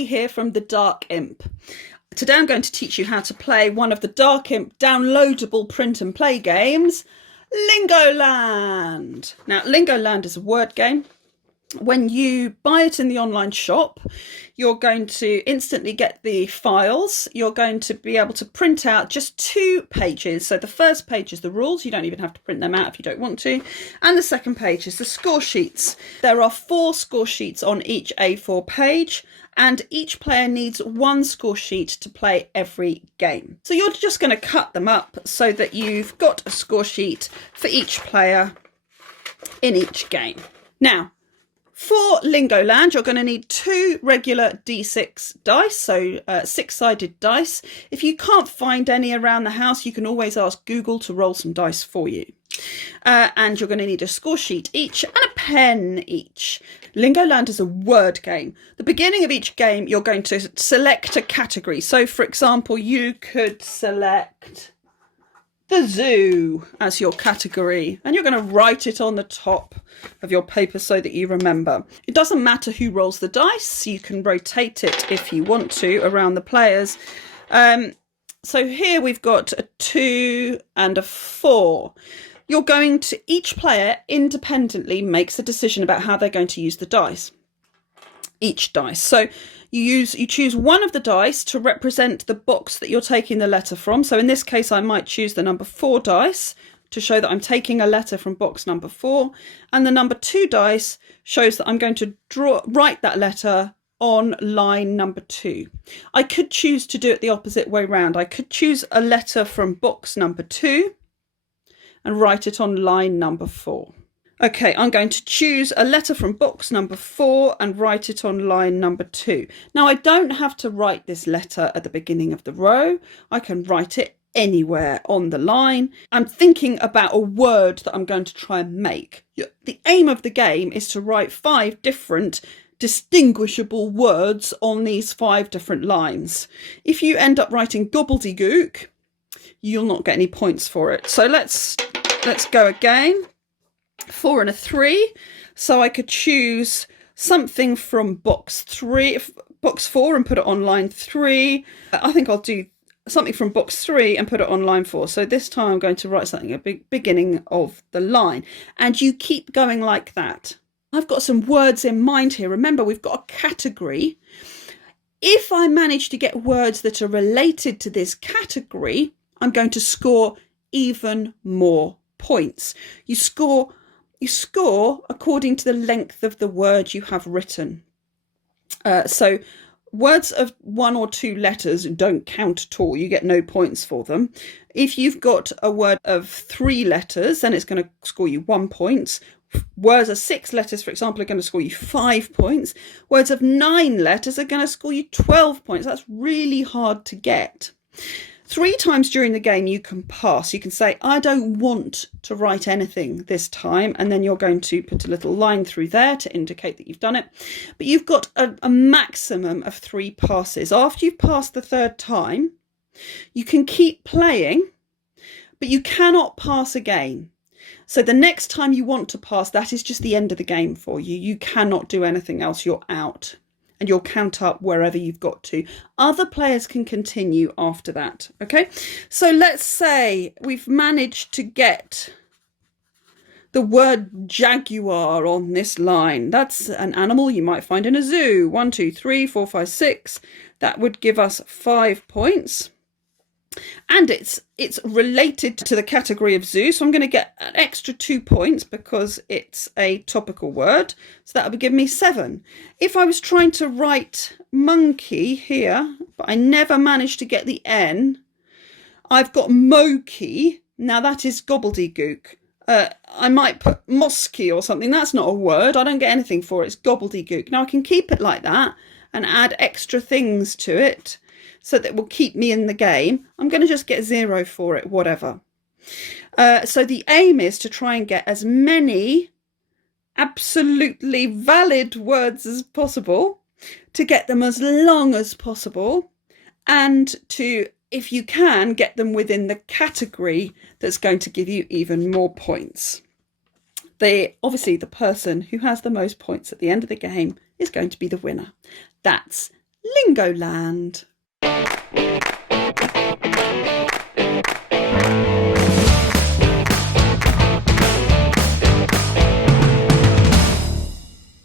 Holly here from the Dark Imp. Today I'm going to teach you how to play one of the Dark Imp downloadable print and play games, Lingo Land. Now, Lingo Land is a word game. When you buy it in the online shop, you're going to instantly get the files. You're going to be able to print out just 2 pages. So the first page is the rules. You don't even have to print them out if you don't want to. And the second page is the score sheets. There are 4 score sheets on each A4 page, and each player needs 1 score sheet to play every game. So you're just going to cut them up so that you've got a score sheet for each player in each game. Now, for Lingo Land, you're going to need 2 regular D6 dice, so 6-sided dice. If you can't find any around the house, you can always ask Google to roll some dice for you. And you're going to need a score sheet each and a pen each. Lingo Land is a word game. The beginning of each game, you're going to select a category. So, for example, you could select the zoo as your category, and you're going to write it on the top of your paper so that you remember. It doesn't matter who rolls the dice. You can rotate it if you want to around the players. So here we've got a 2 and a 4. You're going to, each player independently makes a decision about how they're going to use the dice. Each dice. So you choose one of the dice to represent the box that you're taking the letter from. So in this case, I might choose the number 4 dice to show that I'm taking a letter from box number 4. And the number 2 dice shows that I'm going to write that letter on line number 2. I could choose to do it the opposite way round. I could choose a letter from box number 2 and write it on line number 4. Okay, I'm going to choose a letter from box number 4 and write it on line number 2. Now, I don't have to write this letter at the beginning of the row. I can write it anywhere on the line. I'm thinking about a word that I'm going to try and make. The aim of the game is to write 5 different distinguishable words on these 5 different lines. If you end up writing gobbledegook, you'll not get any points for it. So let's go again. 4 and a 3. So I could choose something from box 4 and put it on line 3. I think I'll do something from box 3 and put it on line 4. So this time I'm going to write something at the beginning of the line. And you keep going like that. I've got some words in mind here. Remember, we've got a category. If I manage to get words that are related to this category, I'm going to score even more points. You score according to the length of the word you have written. So words of 1 or 2 letters don't count at all. You get no points for them. If you've got a word of 3 letters, then it's going to score you 1 point. Words of 6 letters, for example, are going to score you 5 points. Words of 9 letters are going to score you 12 points. That's really hard to get. 3 times during the game you can pass. You can say, I don't want to write anything this time, and then you're going to put a little line through there to indicate that you've done it. But you've got a maximum of 3 passes. After you've passed the 3rd time, you can keep playing, but you cannot pass again. So the next time you want to pass, that is just the end of the game for you. You cannot do anything else. You're out. And you'll count up wherever you've got to. Other players can continue after that, okay? So let's say we've managed to get the word jaguar on this line. That's an animal you might find in a zoo. 1, 2, 3, 4, 5, 6. That would give us 5 points. And it's related to the category of zoo, so I'm going to get an extra 2 points because it's a topical word. So that would give me 7. If I was trying to write monkey here, but I never managed to get the N, I've got mokey. Now that is gobbledegook. I might put mosky or something. That's not a word. I don't get anything for it. It's gobbledegook. Now I can keep it like that and add extra things to it, so that will keep me in the game. I'm going to just get 0 for it, whatever. So the aim is to try and get as many absolutely valid words as possible, to get them as long as possible, and to, if you can, get them within the category that's going to give you even more points. Obviously, the person who has the most points at the end of the game is going to be the winner. That's Lingo Land.